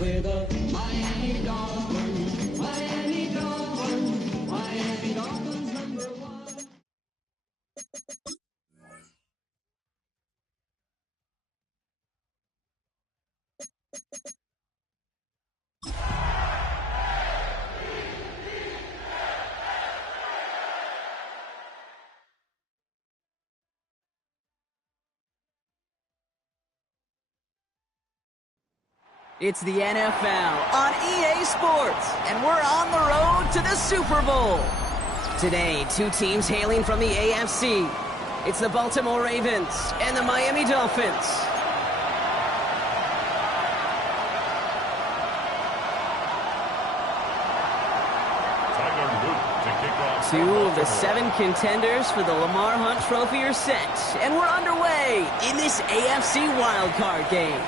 with a Miami Dolphins, Miami Dolphins, Miami Dolphins #1. It's the NFL on EA Sports, and we're on the road to the Super Bowl. Today, two teams hailing from the AFC. It's the Baltimore Ravens and the Miami Dolphins. Two of the 7 contenders for the Lamar Hunt Trophy are set, and we're underway in this AFC wildcard game.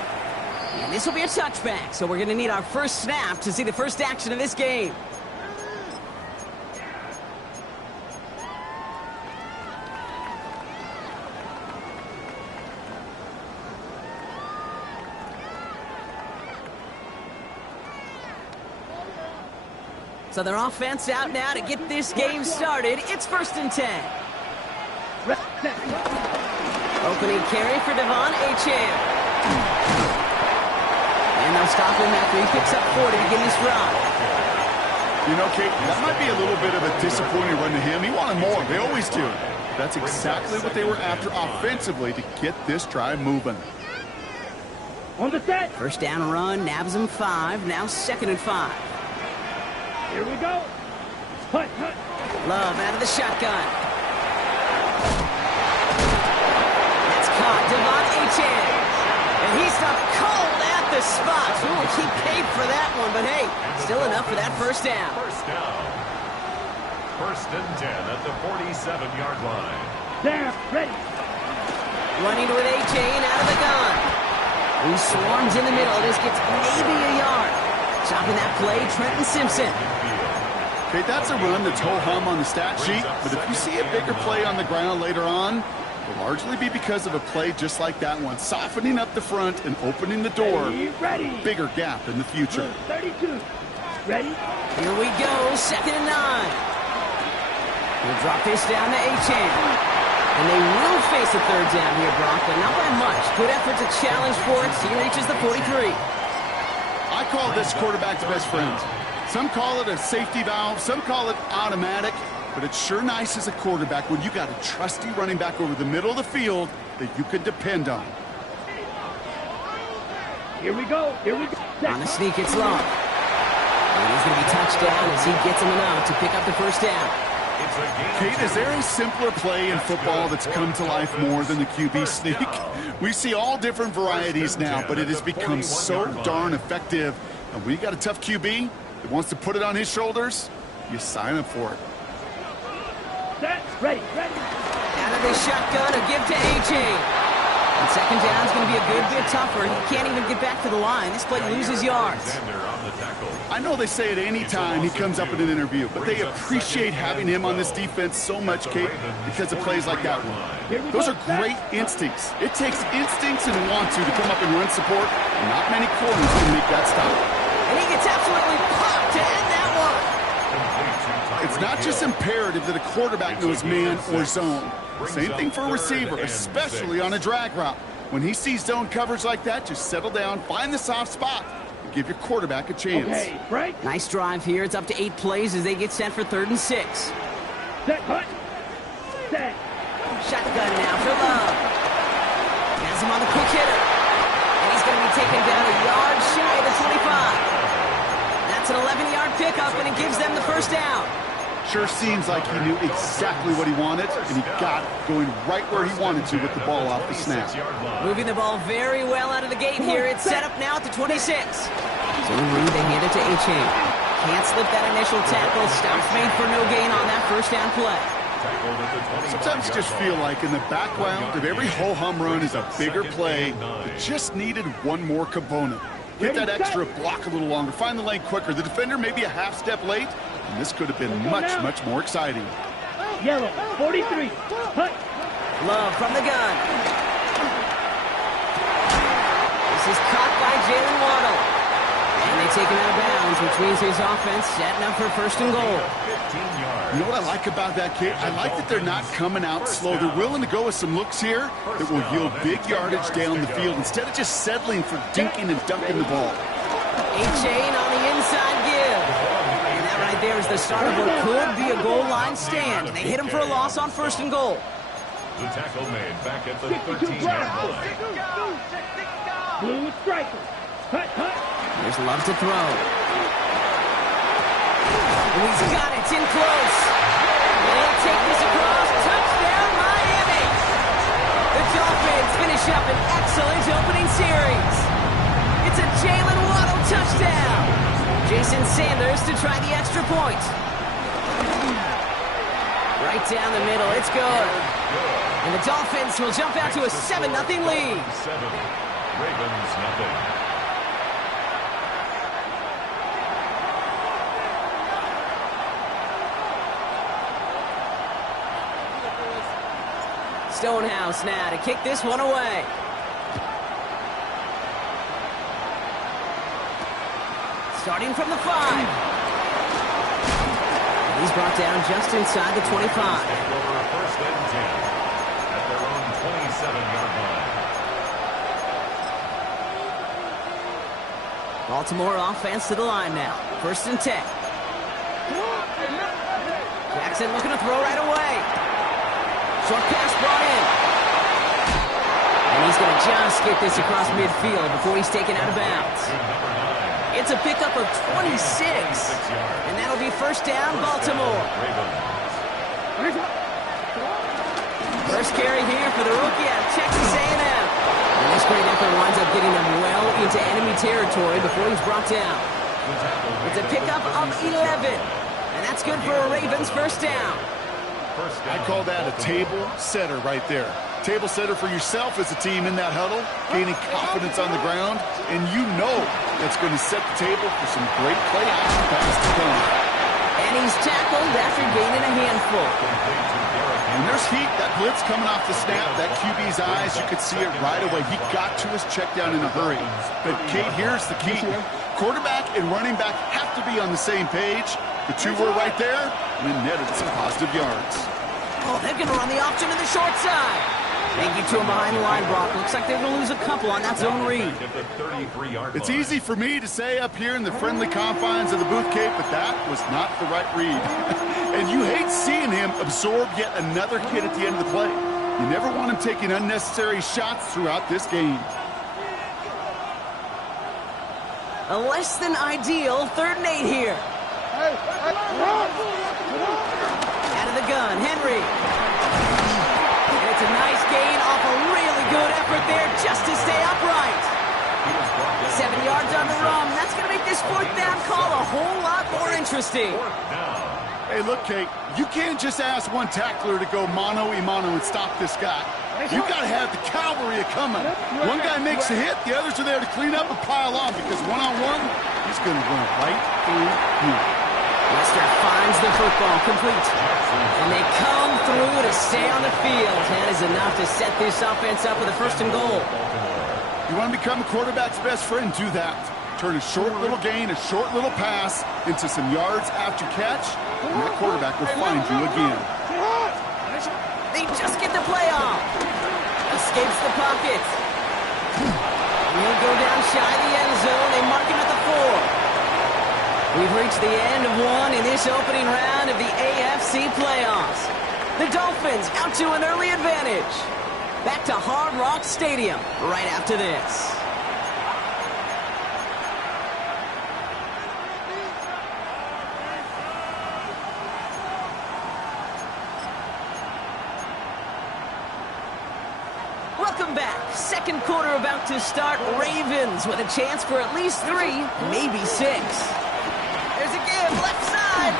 And this will be a touchback, so we're going to need our first snap to see the first action of this game. So their offense out now to get this game started. It's 1st and 10. Opening carry for Devon Achane. And they'll stop him after he picks up 40 to get his drive. You know, Kate, that might be a little bit of a disappointing run to him. He wanted more. They always do. That's exactly what they were after offensively to get this drive moving. On the set. First down run, nabs him 5. Now 2nd and 5. Here we go. Hut, hut. Love out of the shotgun. That's caught. Devon Achane. And he's not cold at the spot. Ooh, he paid for that one, but hey, still enough for that first down. First down. 1st and 10 at the 47-yard line. There, ready. Running with Achane out of the gun. He swarms in the middle. This gets maybe a yard. Chopping that play, Trenton Simpson. Okay, that's a run that's ho-hum on the stat sheet, but if you see a bigger play on the ground later on, will largely be because of a play just like that one, softening up the front and opening the door. Ready. Bigger gap in the future. 32. Ready? Here we go, 2nd and 9. He'll drop this down to Achane. And they will face a 3rd down here, Brock, but not by much. Good effort to challenge for it. He reaches the 43. I call this quarterback's best friend. Some call it a safety valve, some call it automatic. But it's sure nice as a quarterback when you got a trusty running back over the middle of the field that you can depend on. Here we go. Here we go. On a sneak, it's long. And he's going to be touchdown as he gets him enough to pick up the first down. Kate, is there a simpler play in football that's come to life more than the QB sneak? We see all different varieties now, but it has become so darn effective. And when you got a tough QB that wants to put it on his shoulders, you sign up for it. Ready. Out of the shotgun, a give to Achane. And 2nd down is going to be a good bit tougher. He can't even get back to the line. This play loses yards. I know they say it any time he comes up in an interview, but they appreciate having him on this defense so much, Kate, because of plays like that one. Those are great instincts. It takes instincts and want to come up and run support, and not many corners can make that stop. And he gets absolutely popped to end that one. It's not just imperative that a quarterback knows man or zone. Same thing for a receiver, especially on a drag route. When he sees zone coverage like that, just settle down, find the soft spot, and give your quarterback a chance. Okay, right. Nice drive here. It's up to 8 plays as they get set for 3rd and 6. Set, hut. Set. Shotgun now for Love. Has him on the quick hitter. And he's going to be taken down a yard shy of the 25. That's an 11-yard pickup, and it gives them the first down. Sure seems like he knew exactly what he wanted, and he got going right where he wanted to with the ball off the snap. Moving the ball very well out of the gate here. It's set up now at the 26. So they hand it to Achane. Can't slip that initial tackle. Stops made for no gain on that first down play. Sometimes you just feel like in the background of every ho-hum run is a bigger play. It just needed one more component. Get that extra block a little longer. Find the lane quicker. The defender may be a half step late, and this could have been much more exciting. Yellow, 43. Hut. Love from the gun. This is caught by Jalen Waddle. And taken out of bounds, which means his offense setting up for first and goal. 15 yards. You know what I like about that, Kate? I like that they're not coming out slow. They're willing to go with some looks here that will yield big yardage down the field instead of just settling for dinking and dunking the ball. A-chain on the inside give. And that right there is the start of what could be a goal line stand. They hit him for a loss on first and goal. The tackle made back at the 13-yard line. Blue striker. Hut, hut. There's love to throw. And he's got it. It's in close. They'll take this across. Touchdown, Miami. The Dolphins finish up an excellent opening series. It's a Jalen Waddle touchdown. Jason Sanders to try the extra point. Right down the middle. It's good. And the Dolphins will jump out to a 7-0 lead. 7. Ravens nothing. Stonehouse now to kick this one away. Starting from the 5. And he's brought down just inside the 25. Over first and 10 at their own 27-yard line. Baltimore offense to the line now. First and 10. Jackson looking to throw right away. Short pass brought in. And he's going to just get this across midfield before he's taken out of bounds. It's a pickup of 26. And that'll be first down, Baltimore. First carry here for the rookie out of Texas A&M. And this great effort winds up getting them well into enemy territory before he's brought down. It's a pickup of 11. And that's good for a Ravens first down. I call that a table setter right there. Table setter for yourself as a team in that huddle, gaining confidence on the ground, and you know that's going to set the table for some great play action pass to come. And he's tackled after gaining a handful. When there's heat, that blitz coming off the snap, that QB's eyes, you could see it right away. He got to his check down in a hurry. But, Kate, here's the key. Quarterback and running back have to be on the same page. The two were right there, and then netted some positive yards. Oh, they're going to run the option to the short side. Thank you to him behind the line, Brock. Looks like they're going to lose a couple on that zone read. It's easy for me to say up here in the friendly confines of the booth, Kate, but that was not the right read. And you hate seeing him absorb yet another hit at the end of the play. You never want him taking unnecessary shots throughout this game. A less than ideal 3rd and 8 here. Out of the gun, Henry. And it's a nice gain off a really good effort there just to stay upright. 7 yards on the run. That's going to make this 4th down call a whole lot more interesting. Hey, look, Kate, you can't just ask one tackler to go mano-a-mano and stop this guy. You've got to have the cavalry coming. One guy makes a hit, the others are there to clean up and pile on because one-on-one, he's going to run right through you. Lester finds the football complete. And they come through to stay on the field. That is enough to set this offense up with a first and goal. You want to become a quarterback's best friend, do that. Turn a short little gain, a short little pass into some yards after catch, and that quarterback will find you again. They just get the play off. Escapes the pocket. And he'll go down shy of the end zone. They mark him at the 4. We've reached the end of one in this opening round of the AFC playoffs. The Dolphins out to an early advantage. Back to Hard Rock Stadium right after this. Welcome back. Second quarter about to start. Ravens with a chance for at least 3, maybe 6. There's a give, left side.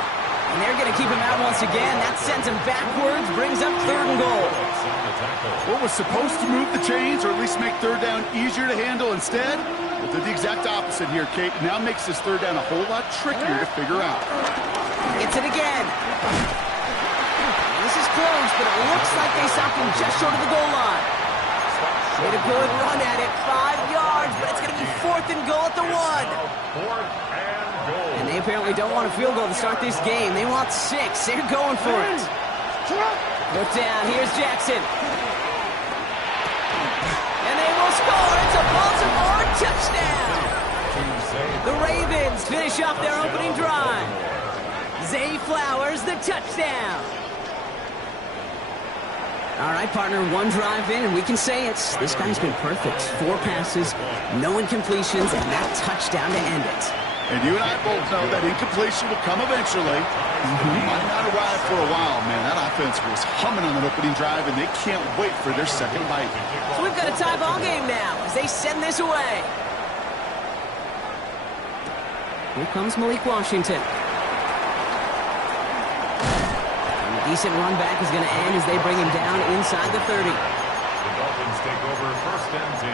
And they're going to keep him out once again. That sends him backwards, brings up 3rd and goal. What was supposed to move the chains or at least make 3rd down easier to handle instead? Well, did the exact opposite here, Kate. Now makes this 3rd down a whole lot trickier to figure out. Gets it again. This is close, but it looks like they stopped him just short of the goal line. Made a good run at it, 5 yards, but it's going to be 4th and goal at the 1. apparently don't want a field goal to start this game. They want 6. They're going for it. Look down. Here's Jackson. And they will score. It's a Baltimore touchdown. The Ravens finish off their opening drive. Zay Flowers, the touchdown. All right, partner, one drive in, and we can say this guy's been perfect. 4 passes, no incompletions, and that touchdown to end it. And you and I both know that incompletion will come eventually. Might not arrive for a while, man. That offense was humming on that opening drive, and they can't wait for their second bite. So we've got a tie ball game now as they send this away. Here comes Malik Washington. Decent run back is going to end as they bring him down inside the 30. The Dolphins take over 1st and 10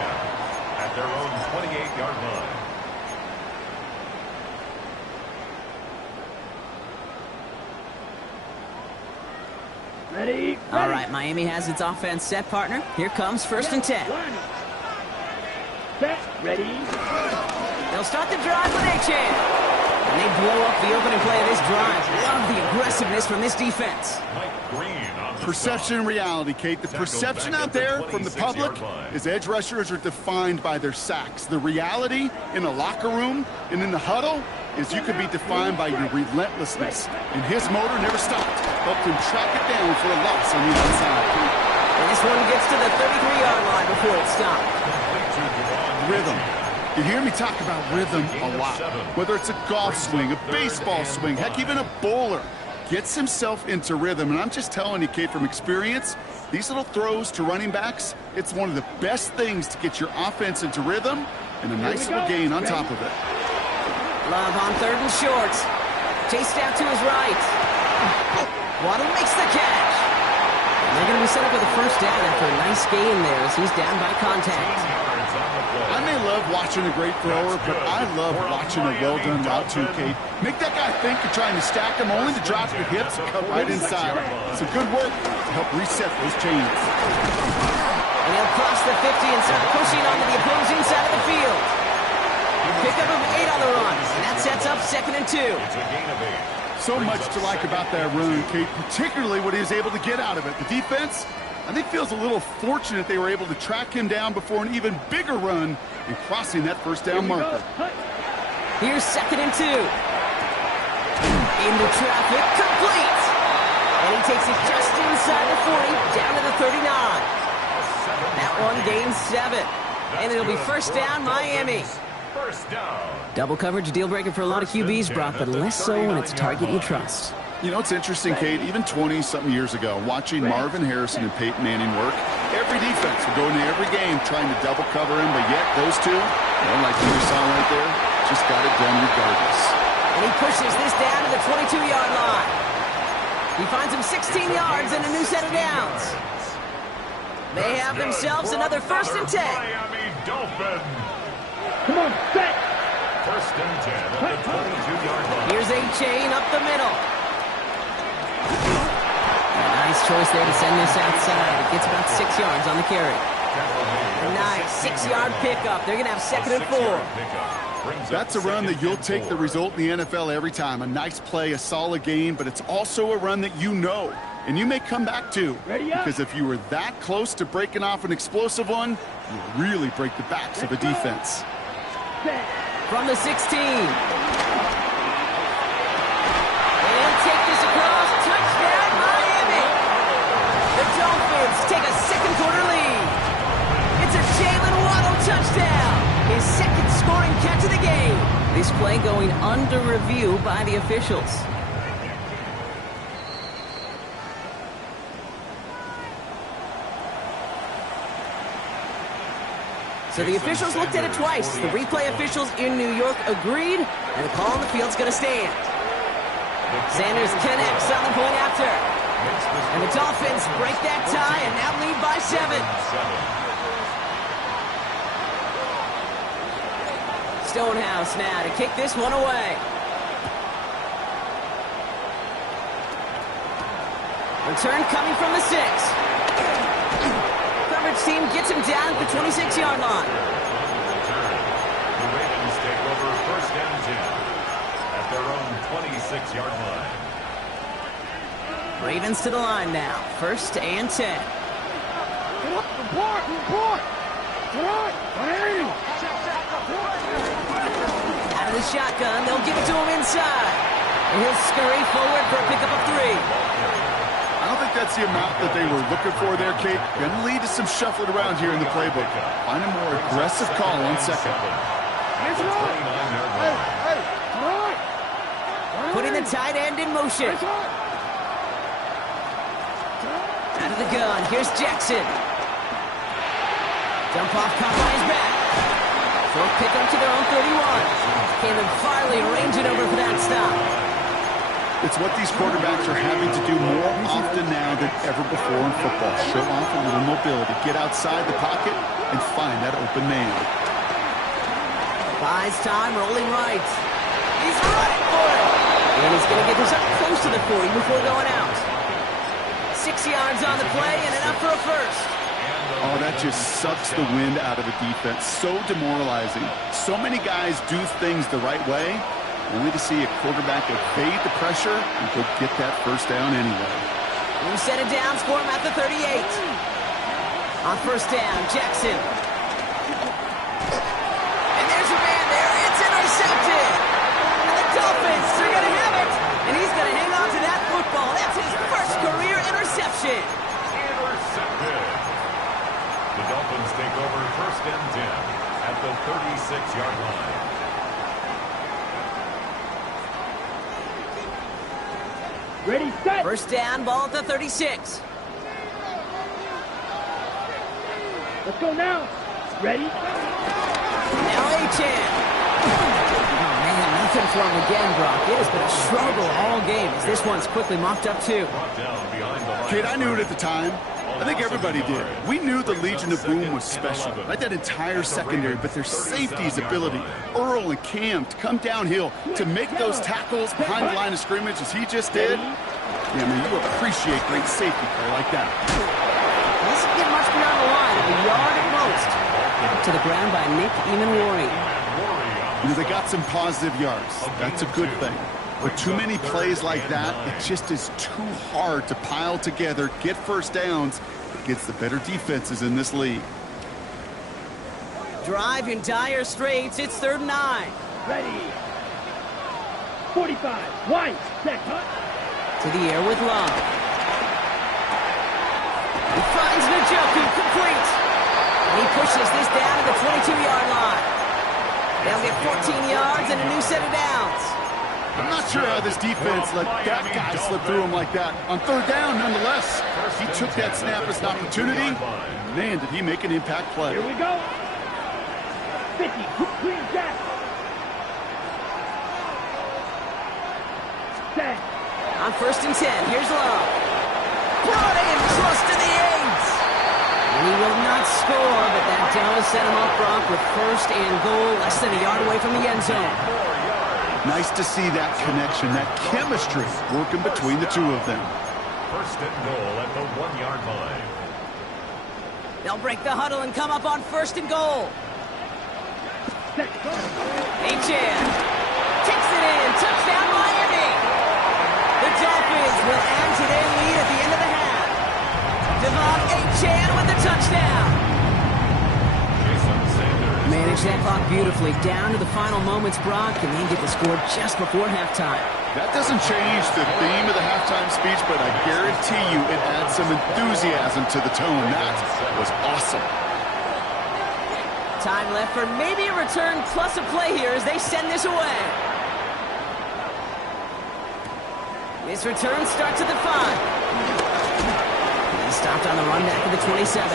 at their own 28-yard line. Ready? All right, Miami has its offense set, partner. Here comes 1st and 10. Set. Ready? They'll start the drive with Achane. And they blow up the opening play of this drive. Love the aggressiveness from this defense. Perception and reality, Kate. The perception out there from the public is edge rushers are defined by their sacks. The reality in the locker room and in the huddle is you could be defined by your relentlessness. And his motor never stopped. Helped him track it down for a loss on the outside. And this one gets to the 33-yard line before it stopped. Rhythm. You hear me talk about rhythm a lot. Whether it's a golf swing, a baseball swing, heck, even a bowler gets himself into rhythm. And I'm just telling you, Kate, from experience, these little throws to running backs, it's one of the best things to get your offense into rhythm and a nice little gain on top of it. Love on 3rd and short. Chased out to his right. Waddle makes the catch. And they're going to be set up with a 1st down after a nice gain there as he's down by contact. I may love watching a great thrower, but I love watching a well-done route too, Kate. Make that guy think you're trying to stack him, only to drop your hips and cut right inside. It's a good work to help reset those chains. And he'll cross the 50 and start pushing onto the opposing side of the field. Pickup of 8 on the run, and that sets up 2nd and 2. So much to like about that run, Kate, particularly what he was able to get out of it. The defense, I think, feels a little fortunate they were able to track him down before an even bigger run and crossing that 1st down marker. Here's 2nd and 2. Into traffic, complete. And he takes it just inside the 40, down to the 39. That one gains 7. And it'll be 1st down, Miami. 1st down. Double coverage, a deal breaker for a lot of QBs, Brock, but less so when it's a target you trust. You know, it's interesting, Kate, even 20-something years ago, watching Marvin Harrison and Peyton Manning work, every defense would go into every game trying to double cover him, but yet those two, like you saw right there, just got it done regardless. And he pushes this down to the 22-yard line. He finds him 16 yards and a new set of downs. They have themselves another 1st and 10. Miami Dolphins. Come on, set. 1st and 10 at the 22-yard line. Here's Achane up the middle. A nice choice there to send this outside. It gets about 6 yards on the carry. A nice 6-yard pickup. They're going to have 2nd and 4. That's a run that you'll take the result in the NFL every time. A nice play, a solid gain, but it's also a run that you know and you may come back to. Because if you were that close to breaking off an explosive one, you really break the backs of a defense. From the 16. And take this across. Touchdown, Miami. The Dolphins take a 2nd quarter lead. It's a Jalen Waddle touchdown. His 2nd scoring catch of the game. This play going under review by the officials. So the officials looked at it twice. The replay officials in New York agreed, and the call on the field's going to stand. Sanders connects on the point after. And the Dolphins break that tie and now lead by 7. Stonehouse now to kick this one away. Return coming from the 6. Coverage team gets him down at the 26-yard line. The Ravens take over 1st and 10 at their own 36-yard line. Ravens to the line now. 1st and 10. Out of the shotgun, they'll give it to him inside. And he'll scurry forward for a pickup of 3. I don't think that's the amount that they were looking for there, Kate. Going to lead to some shuffling around here in the playbook. Find a more aggressive call on 2nd. Putting the tight end in motion. Out of the gun, here's Jackson. Dump off caught by his back. Fourth pickup to their own 31. Caleb Farley arranging over for that stop. It's what these quarterbacks are having to do more often now than ever before in football. Show off a little mobility. Get outside the pocket and find that open man. Buys time, rolling right. He's running for it. And he's going to get this up close to the 40 before going out. 6 yards on the play and enough for a first. Oh, that just sucks the wind out of a defense. So demoralizing. So many guys do things the right way, only to see a quarterback evade the pressure and go get that first down anyway. New set of downs for him at the 38. On 1st down, Jackson. And there's a man there. It's intercepted. And the Dolphins are going to have it. And he's going to hang on to that football. That's his first career interception. Intercepted. The Dolphins take over 1st and 10 at the 36-yard line. Ready, set. 1st down, ball at the 36. Let's go now. Ready? Now A-Chan. Oh, man, nothing for him again, Brock. It has been a struggle all game as this one's quickly mopped up, too. Brought down behind the line. Kid, I knew it at the time. I think everybody did. We knew the Legion of Boom was special. Like that entire secondary, but their safety's ability, Earl and Cam, to come downhill, to make those tackles behind the line of scrimmage as he just did. Yeah, man, you appreciate great safety play like that. Doesn't get much beyond the line, a yard at most. To the ground by Nick Eamon-Worry. You know, they got some positive yards. That's a good thing. But too many plays like that, it just is too hard to pile together, get first downs against the better defenses in this league. Drive in dire straits. It's 3rd and 9. Ready. 45. Wide. Set. Cut. To the air with Long. He finds Njoku complete. And he pushes this down to the 22-yard line. They'll get 14 yards and a new set of downs. I'm not sure how this defense let that guy slip through him like that. On 3rd down, nonetheless, he took that snap as an opportunity. Man, did he make an impact play. Here we go. 50. Clean jack. Set. On 1st and 10, here's Love. Brought in close to the 8. And he will not score, but that does set him up, Brock, with 1st and goal, less than a yard away from the end zone. Nice to see that connection, that chemistry working between the two of them. 1st and goal at the 1-yard line. They'll break the huddle and come up on 1st and goal. A-Chan takes it in. Touchdown, Miami. The Dolphins will end today's lead at the end of the half. Devon A-Chan with the touchdown. Manage that clock beautifully down to the final moments, Brock, and then get the score just before halftime. That doesn't change the theme of the halftime speech, but I guarantee you it adds some enthusiasm to the tone. That was awesome. Time left for maybe a return plus a play here as they send this away. This return starts at the 5. He stopped on the run back of the 27.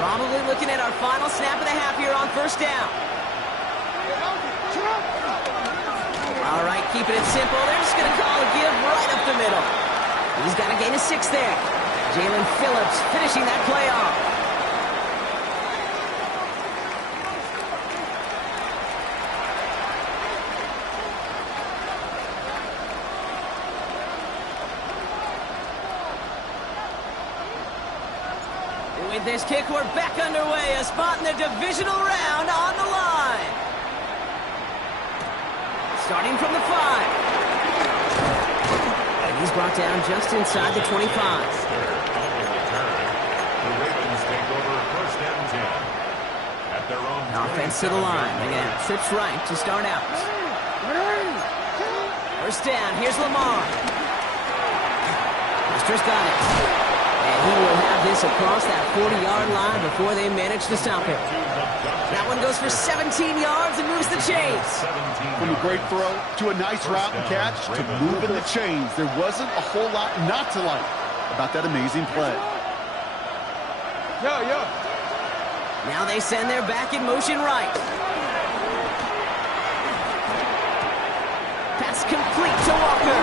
Probably looking at our final snap of the half here on 1st down. All right, keeping it simple. They're just going to call a give right up the middle. He's got a gain of 6 there. Jalen Phillips finishing that play off. With this kick, we're back underway. A spot in the divisional round on the line. Starting from the 5. And he's brought down just inside the 25. The Ravens take over first and 10 at their own Offense to the line. They're going to have trips right to start out. First down. Here's Lamar. Buster's got it. And he will have this across that 40-yard line before they manage to stop him. That one goes for 17 yards and moves the chains. From a great throw to a nice route and catch to moving the chains, there wasn't a whole lot not to like about that amazing play. Now they send their back in motion right. Pass complete to Walker.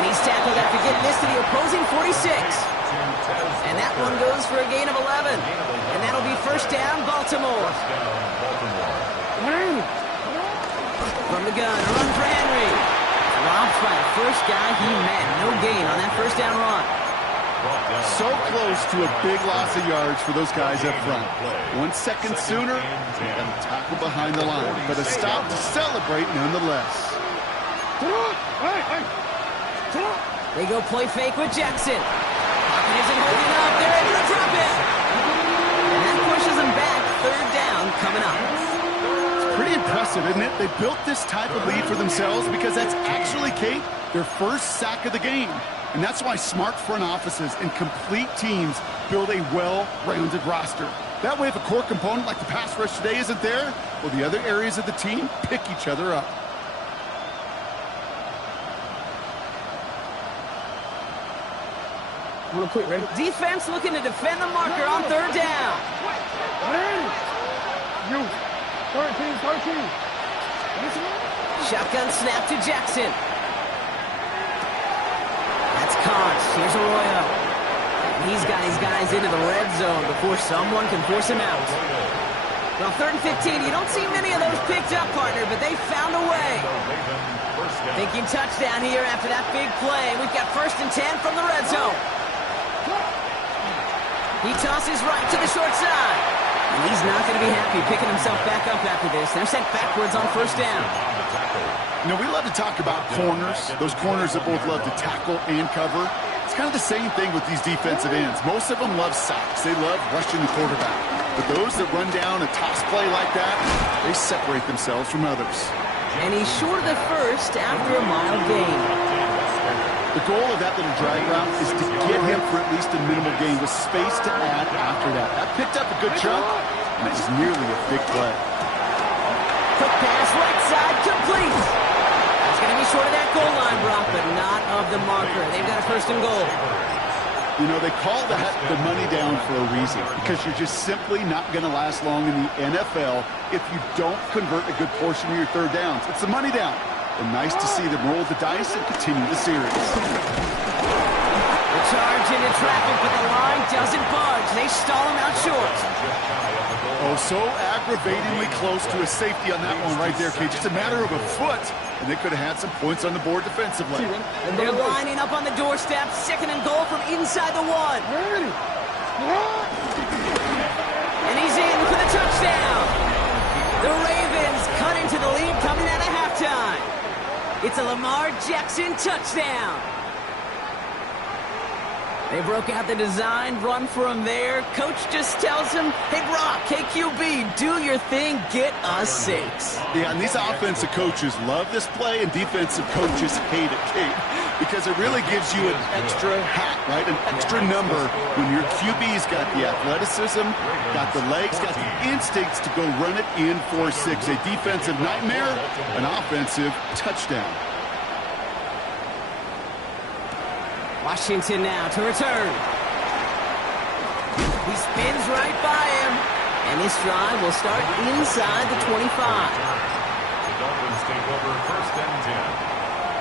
And he's tackled after getting this to the opposing 46. And that one goes for a gain of 11. And that'll be first down, Baltimore. From the gun, a run for Henry. Dropped by the first guy he met. No gain on that first down run. So close to a big loss of yards for those guys up front. 1 second sooner, and a tackle behind the line. But a stop to celebrate nonetheless. They go play fake with Jackson. Pocket isn't holding up. They're able to drop it. And that pushes them back. Third down coming up. It's pretty impressive, isn't it? They built this type of lead for themselves because that's actually, Kate, their first sack of the game. And that's why smart front offices and complete teams build a well-rounded roster. That way, if a core component like the pass rush today isn't there, well, the other areas of the team pick each other up. Real quick, ready? Defense looking to defend the marker on third down. You. 13. Shotgun snap to Jackson. That's caught. Here's Arroyo. He's got his guys into the red zone before someone can force him out. Well, 3rd and 15. You don't see many of those picked up, partner, but they found a way. Thinking touchdown here after that big play. We've got 1st and 10 from the red zone. He tosses right to the short side. And he's not going to be happy picking himself back up after this. They're sent backwards on first down. You know, we love to talk about corners, those corners that both love to tackle and cover. It's kind of the same thing with these defensive ends. Most of them love sacks. They love rushing the quarterback. But those that run down a toss play like that, they separate themselves from others. And he's short of the first after a mild gain. The goal of that little drag route is to get him for at least a minimal gain with space to add after that. That picked up a good chunk, and it was nearly a big play. Quick pass, right side, complete. It's going to be short of that goal line, Brock, but not of the marker. They've got a 1st and goal. You know, they call that the money down for a reason, because you're just simply not going to last long in the NFL if you don't convert a good portion of your third downs. It's the money down. And nice to see them roll the dice and continue the series. The charge into traffic, but the line doesn't budge. They stall him out short. Oh, so aggravatingly close to a safety on that one right there, Kate. Just a matter of a foot, and they could have had some points on the board defensively. And they're lining up on the doorstep. 2nd and goal from inside the 1. And he's in for the touchdown. The Ravens cut into the lead coming out of halftime. It's a Lamar Jackson touchdown. They broke out the design, run for him there. Coach just tells him, hey, Brock, KQB, do your thing, get us 6. Yeah, and these offensive coaches love this play, and defensive coaches hate it, Kate, because it really gives you an extra hat, right, an extra number when your QB's got the athleticism, got the legs, got the instincts to go run it in for 6. A defensive nightmare, an offensive touchdown. Washington now to return. He spins right by him. And this drive will start inside the 25. The Dolphins take over 1st and 10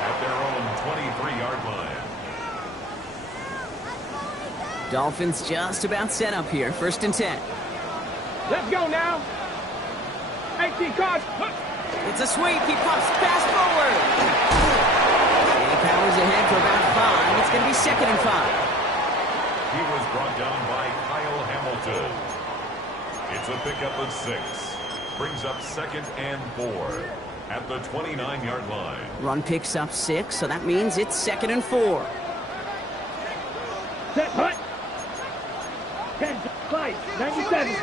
at their own 23-yard line. Dolphins just about set up here. 1st and 10. Let's go now. 18 cards. It's a sweep. He pops pass forward. And he powers ahead for about 5. It's going to be 2nd and 5. He was brought down by Kyle Kyle Hamilton. It's a pickup of 6. Brings up 2nd and 4 at the 29-yard line. Run picks up 6, so that means it's 2nd and 4. Set, hut. 10, 5, 97.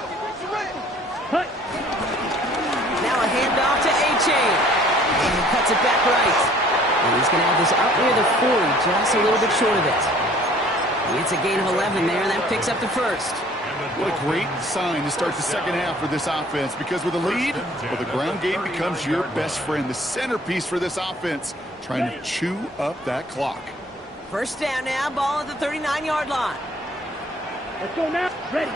Hut. Now a handoff to A-Chain. And he cuts it back right. And he's going to have this up near the 40, just a little bit short of it. It's a gain of 11 there, and that picks up the first. What a great sign to start the second half for this offense, because with a lead, well, the ground game becomes your best friend, the centerpiece for this offense, trying to chew up that clock. First down now, ball at the 39-yard line. Let's go now. Ready.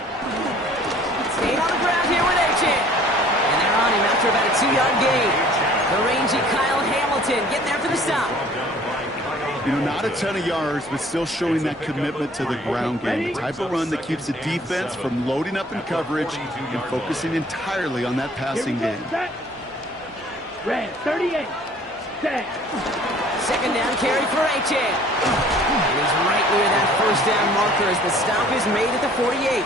Staying on the ground here with A-Chain. And they're on him after about a 2-yard gain. The rangy Kyle Hamilton getting there for the stop. You know, not a ton of yards, but still showing that commitment to the ground game. The type of run that keeps the defense from loading up in coverage and focusing entirely on that passing game. Red, 38. Set. Second down carry for A-Chain. And he's right near that first down marker as the stop is made at the 48.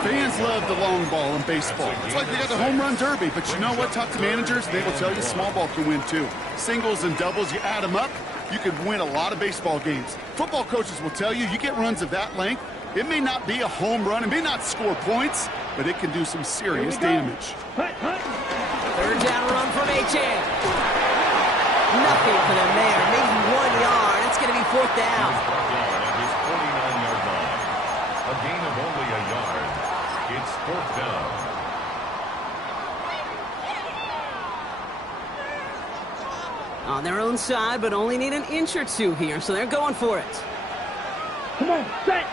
Fans love the long ball in baseball. It's like they got the home run derby, but you know what? Talk to managers, they will tell you small ball can win too. Singles and doubles, you add them up, you could win a lot of baseball games. Football coaches will tell you, you get runs of that length, it may not be a home run, it may not score points, but it can do some serious damage. Third down run from A-Chain. Nothing for them there, maybe 1 yard. It's going to be 4th down. At his 49-yard line. A gain of only a yard. It's 4th down. On their own side, but only need an inch or 2 here, so they're going for it. Come on, set.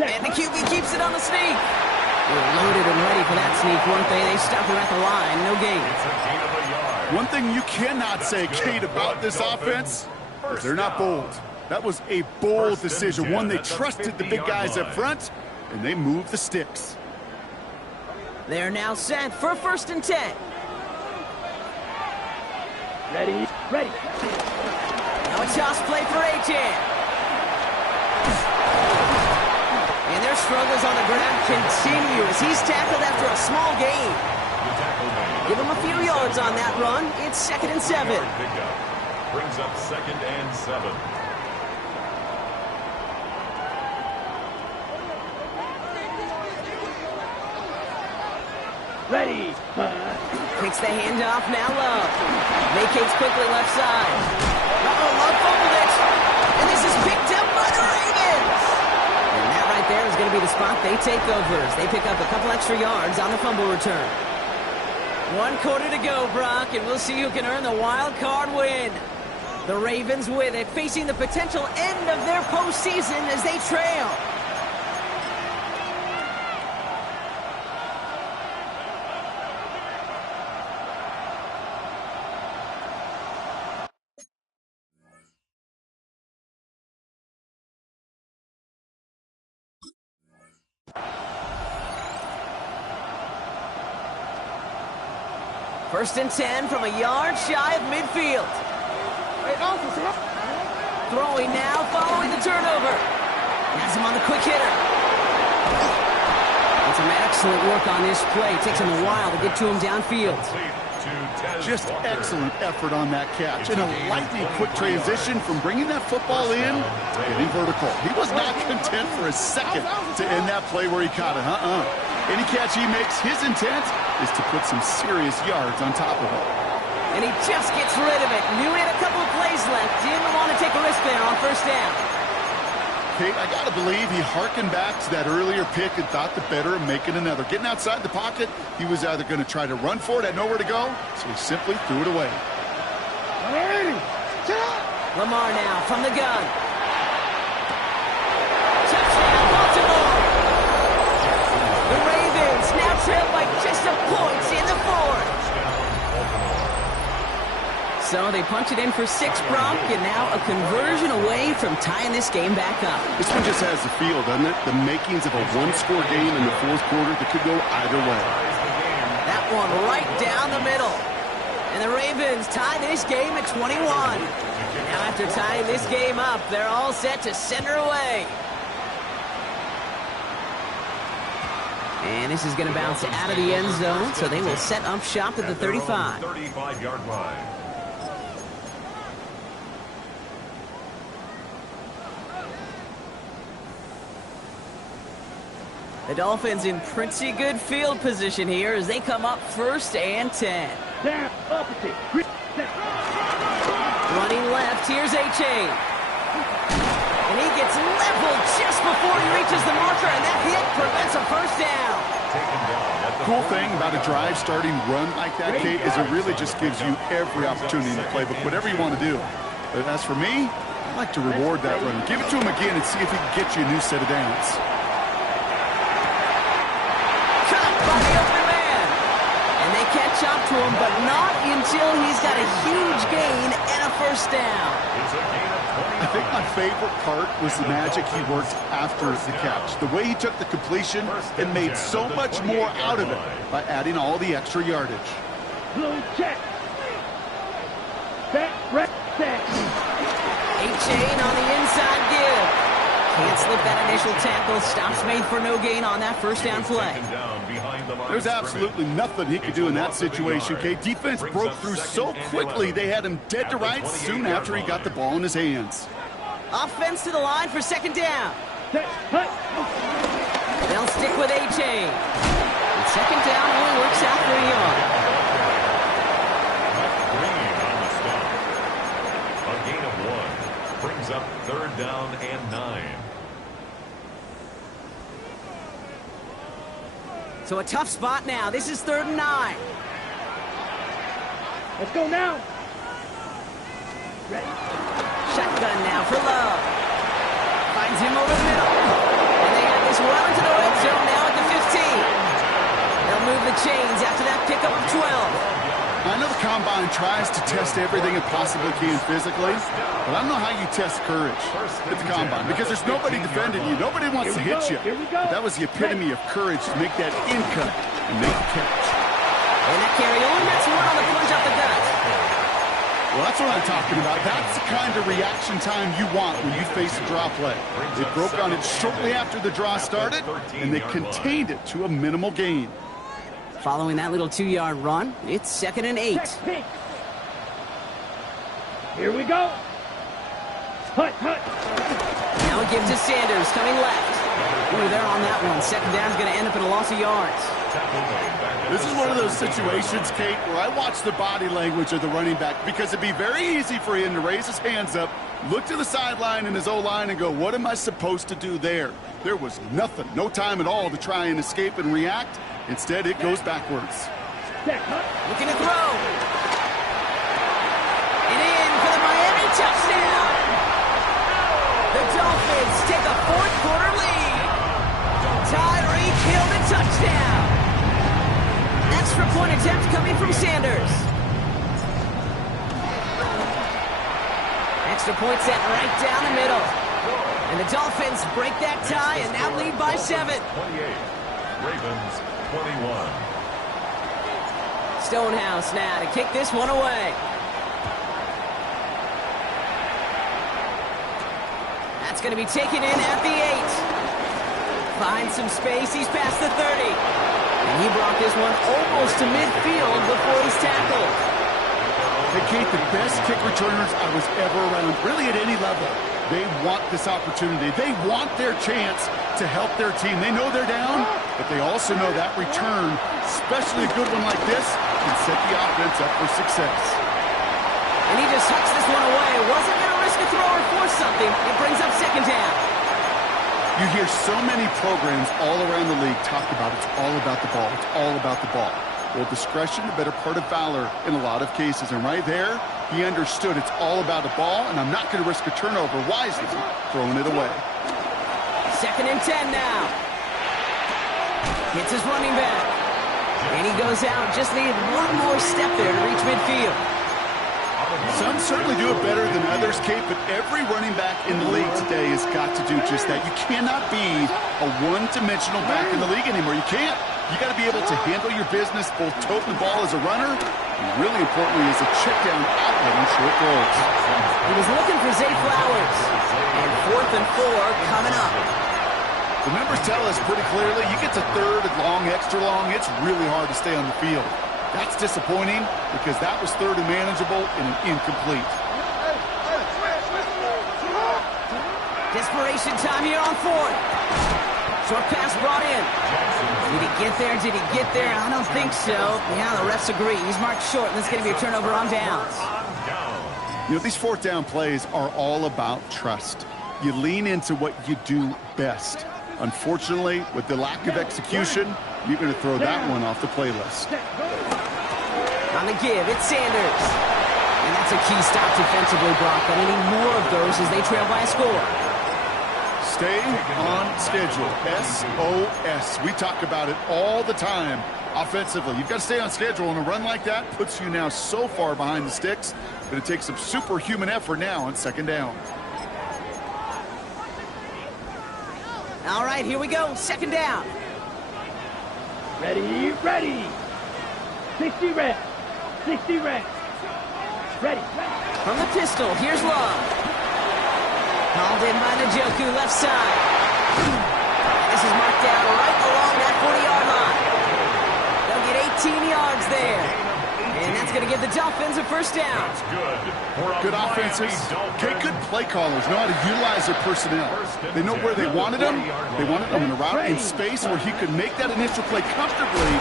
And the QB keeps it on the sneak. They're loaded and ready for that sneak, weren't they? They stop her at the line, no gain. It's a gain of a yard. One thing you cannot say, Kate, about this offense is they're not bold. That was a bold decision, one they trusted the big guys up front, and they moved the sticks. They're now set for 1st and 10. Ready, ready. Now a toss play for A-Chain. And their struggles on the ground continue as he's tackled after a small gain. The tackle made. Give him a few yards on that run. It's 2nd and 7. Pickup. Brings up 2nd and 7. Ready. Picks the handoff, now Love. Vacates quickly left side. Uh-oh, Love fumbled it. And this is picked up by the Ravens. And that right there is going to be the spot they take over as they pick up a couple extra yards on the fumble return. 1 quarter to go, Brock, and we'll see who can earn the wild card win. The Ravens with it, facing the potential end of their postseason as they trail. First and 10 from a yard shy of midfield. Throwing now, following the turnover. Has him on the quick hitter. And some excellent work on this play. Takes him a while to get to him downfield. Just excellent effort on that catch. And a lightning quick transition from bringing that football in to getting vertical. He was not content for a second to end that play where he caught it. Any catch he makes, his intent is to put some serious yards on top of it. And he just gets rid of it. Knew he had a couple of plays left. Didn't want to take a risk there on first down. Kate, I got to believe he hearkened back to that earlier pick and thought the better of making another. Getting outside the pocket, he was either going to try to run for it, had nowhere to go, so he simply threw it away. Lamar now from the gun. Touchdown, Baltimore. The Ravens now trail by just a point in the 4th. So they punch it in for 6, Brock, and now a conversion away from tying this game back up. This one just has the feel, doesn't it? The makings of a one-score game in the 4th quarter that could go either way. That one right down the middle. And the Ravens tie this game at 21. Now after tying this game up, they're all set to send her away. And this is going to bounce out of the end zone, so they will set up shop at the 35. 35-yard line. The Dolphins in pretty good field position here as they come up 1st and 10. Down, opposite. Running left, here's A-Chain. And he gets leveled just before he reaches the marker, and that hit prevents a first down. Taken down at the Cool thing about a drive starting run like that, Kate, is it really just gives you every opportunity in the playbook, whatever you want to do. But as for me, I like to reward that run. Give it to him again and see if he can get you a new set of downs. Cut by the open man. And they catch up to him, but not until he's got a huge gain and a first down. It's a gain of 20. I think my favorite part was the magic he worked after the catch. The way he took the completion and made so much more out of it by adding all the extra yardage. Blue check. Back, right, back. A-Chain on the inside give. Can't slip that initial tackle. Stops made for no gain on that first down play. Taken down behind the line There's of absolutely nothing he could do in that situation, Kate. Defense broke through so quickly, they had him dead to rights soon after he got the ball in his hands. Offense to the line for 2nd down. Set, hut. They'll stick with A-Chain. And 2nd down only works out for a yard. Green on the stop. A gain of 1 brings up 3rd down and 9. So a tough spot now. This is 3rd and 9. Let's go now. Ready. Shotgun now for Love. Finds him over the middle. And they have this well into the red zone now at the 15. They'll move the chains after that pickup of 12. I know the Combine tries to test everything it possibly can physically, but I don't know how you test courage at the Combine because there's nobody defending you. Nobody wants to hit you. But that was the epitome of courage to make that in cut and make the catch. And that carry only gets 1 on the plunge off the gut. Well, that's what I'm talking about. That's the kind of reaction time you want when you face a draw play. They broke on it shortly after the draw started, and they contained it to a minimal gain. Following that little 2-yard run, it's 2nd and 8. Check, pick. Here we go. Hut, hut. Now a give to Sanders coming left. Ooh, they're on that one. 2nd down's going to end up in a loss of yards. This is one of those situations, Kate, where I watch the body language of the running back because it'd be very easy for him to raise his hands up, look to the sideline in his O-line and go, what am I supposed to do there? There was nothing, no time at all to try and escape and react. Instead, it goes backwards. Looking to throw. And in for the Miami touchdown. The Dolphins take a 4th quarter lead. Tyreek Hill the touchdown. Extra point attempt coming from Sanders. Extra point set right down the middle. And the Dolphins break that tie and now lead by 7. 28. Ravens 21. Stonehouse now to kick this one away. That's going to be taken in at the 8. Finds some space. He's past the 30. And he brought this one almost to midfield before he's tackled. Hey, Kate, the best kick returners I was ever around, really at any level. They want this opportunity. They want their chance to help their team. They know they're down, but they also know that return, especially a good one like this, can set the offense up for success. And he just hucks this one away. Wasn't going to risk a throw or force something. It brings up 2nd down. You hear so many programs all around the league talk about it's all about the ball. It's all about the ball. Well, discretion, the better part of valor in a lot of cases. And right there, he understood it's all about the ball, and I'm not going to risk a turnover wisely, throwing it away. 2nd and 10 now. Hits his running back. And he goes out. Just needed one more step there to reach midfield. Some certainly do it better than others, Kate, but every running back in the league today has got to do just that. You cannot be a one-dimensional back in the league anymore. You can't. You got to be able to handle your business, both toting the ball as a runner, and really importantly as a check-down outlet on short throws. He was looking for Zay Flowers. And 4th and 4 coming up. The The members tell us pretty clearly, you get to third and long, extra long, it's really hard to stay on the field. That's disappointing because that was third and manageable and an incomplete. Desperation time here on fourth. Short pass brought in. Did he get there? Did he get there? I don't think so. Yeah, the refs agree. He's marked short, and this is going to be a turnover on downs. You know, these fourth down plays are all about trust. You lean into what you do best. Unfortunately, with the lack of execution, you're going to throw that one off the playlist. On the give, it's Sanders. And that's a key stop defensively, Brock. But any more of those as they trail by a score. Stay on schedule. SOS. We talk about it all the time offensively. You've got to stay on schedule, and a run like that puts you now so far behind the sticks that it takes some superhuman effort now on second down. All right, here we go. Second down. Ready, ready. 60 reps. 60 reps. Ready, ready. From the pistol, here's Love. Called in by Njoku, left side. This is marked down right along that 40-yard line. They'll get 18 yards there. And that's going to give the Dolphins a first down. Good offenses. Okay, good play callers know how to utilize their personnel. They know where they wanted them. They wanted them in a route in space where he could make that initial play comfortably,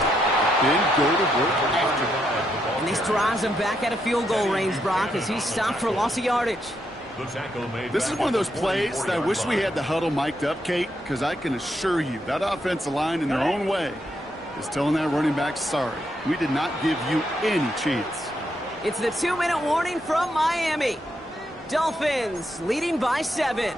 then go to work after. And this drives him back out of field goal range, Brock, as he's stopped for loss of yardage. This is one of those plays that I wish we had the huddle mic'd up, Kate, because I can assure you that offensive line in their own way is telling that running back, sorry, we did not give you any chance. It's the 2-minute warning from Miami. Dolphins leading by 7.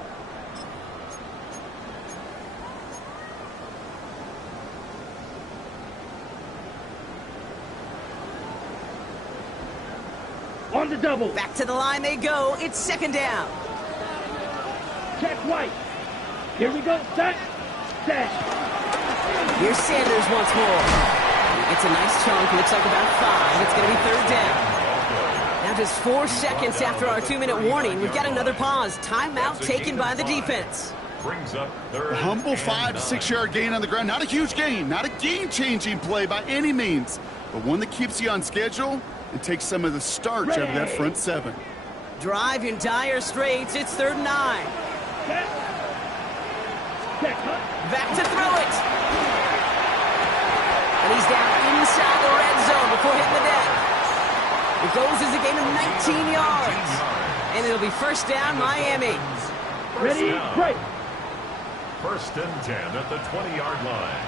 On the double. Back to the line they go. It's second down. Check white. Here we go. Set. Set. Here's Sanders once more. It's a nice chunk. Looks like about 5. It's going to be third down. Now just 4 seconds after our 2-minute warning, we've got another pause. Timeout taken by the defense. A humble 5 to 6 yard gain on the ground. Not a huge gain. Not a game-changing play by any means. But one that keeps you on schedule and takes some of the starch out of that front 7. Drive in dire straits. It's third and 9. Set. Set. Cut. Back to throw it. And he's down inside the red zone before hitting the deck. It goes as a gain of 19 yards. And it'll be first down, Miami. Ready, break. First and 10 at the 20-yard line.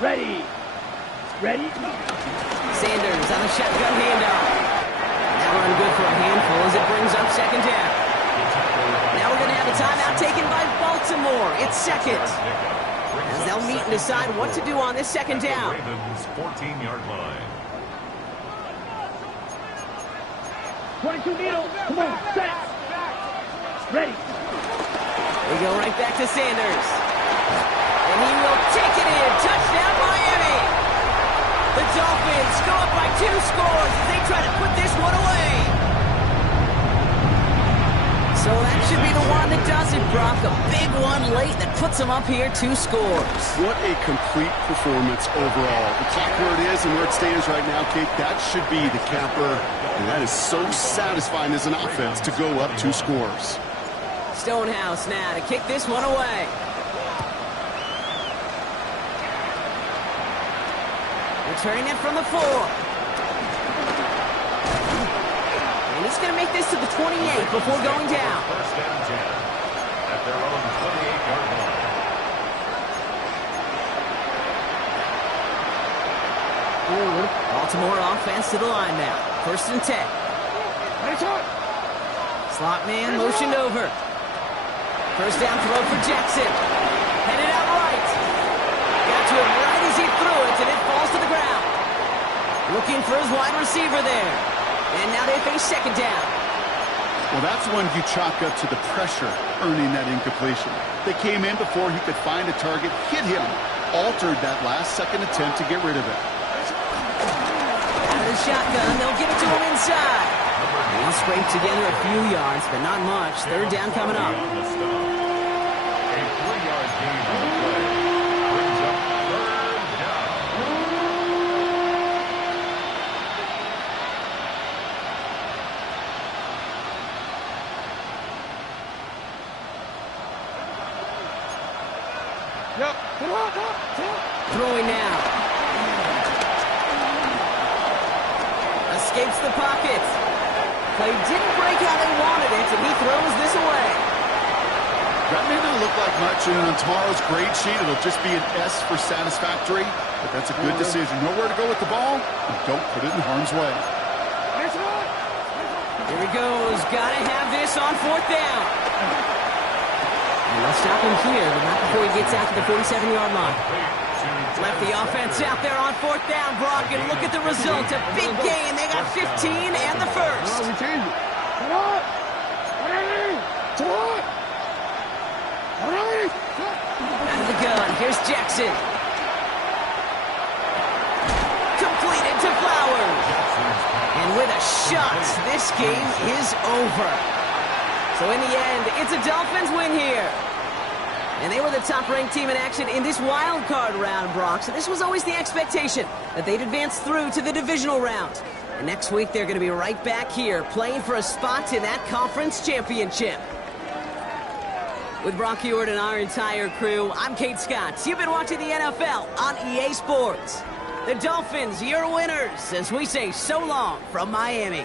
Ready. Ready. Sanders on the shotgun handoff. That run good for a handful as it brings up second down. Now we're going to have a timeout taken by Baltimore. It's second. As they'll meet and decide what to do on this second down. Ravens 14-yard line. 22 middle. Come on. Set. Ready. We go right back to Sanders. And he will take it in. Touchdown, Miami. The Dolphins go up by 2 scores as they try to put this one away. So that should be the one that does it, Brock. A big one late that puts them up here 2 scores. What a complete performance overall. The clock where it is and where it stands right now, Kate, that should be the capper. And that is so satisfying as an offense to go up 2 scores. Stonehouse now to kick this one away. Returning it from the 4. And he's going to make this to the 28 before going down. First and 10 at their own 28-yard line. Baltimore offense to the line now. First and 10. Slot man motioned over. First down throw for Jackson. Headed out right. Got to him right as he threw it, and it falls to the ground. Looking for his wide receiver there. And now they face second down. Well, that's one you chalk up to the pressure earning that incompletion. They came in before he could find a target, hit him, altered that last-second attempt to get rid of it. Out of the shotgun, they'll give it to him inside. He'll scrape together a few yards, but not much. Third down coming up. A 3-yard gain on the play. Throwing now. Escapes the pocket. Play didn't break how they wanted it, and he throws this away. That may not look like much, and on tomorrow's grade sheet, it'll just be an S for satisfactory, but that's a good decision. Know where to go with the ball, and don't put it in harm's way. Here he goes. Gotta have this on 4th down. And they'll stop him here, but not before he gets out to the 47-yard line. Left the offense out there on 4th down, Brock, and look at the result. A big gain. They got 15 and the first. Out of the gun. Here's Jackson. Completed to Flowers. And with a shot, this game is over. So in the end, it's a Dolphins win here. And they were the top-ranked team in action in this wild card round, Brock. So this was always the expectation that they'd advance through to the divisional round. And next week, they're going to be right back here playing for a spot in that conference championship. With Brock Heward and our entire crew, I'm Kate Scott. You've been watching the NFL on EA Sports. The Dolphins, your winners, as we say so long from Miami.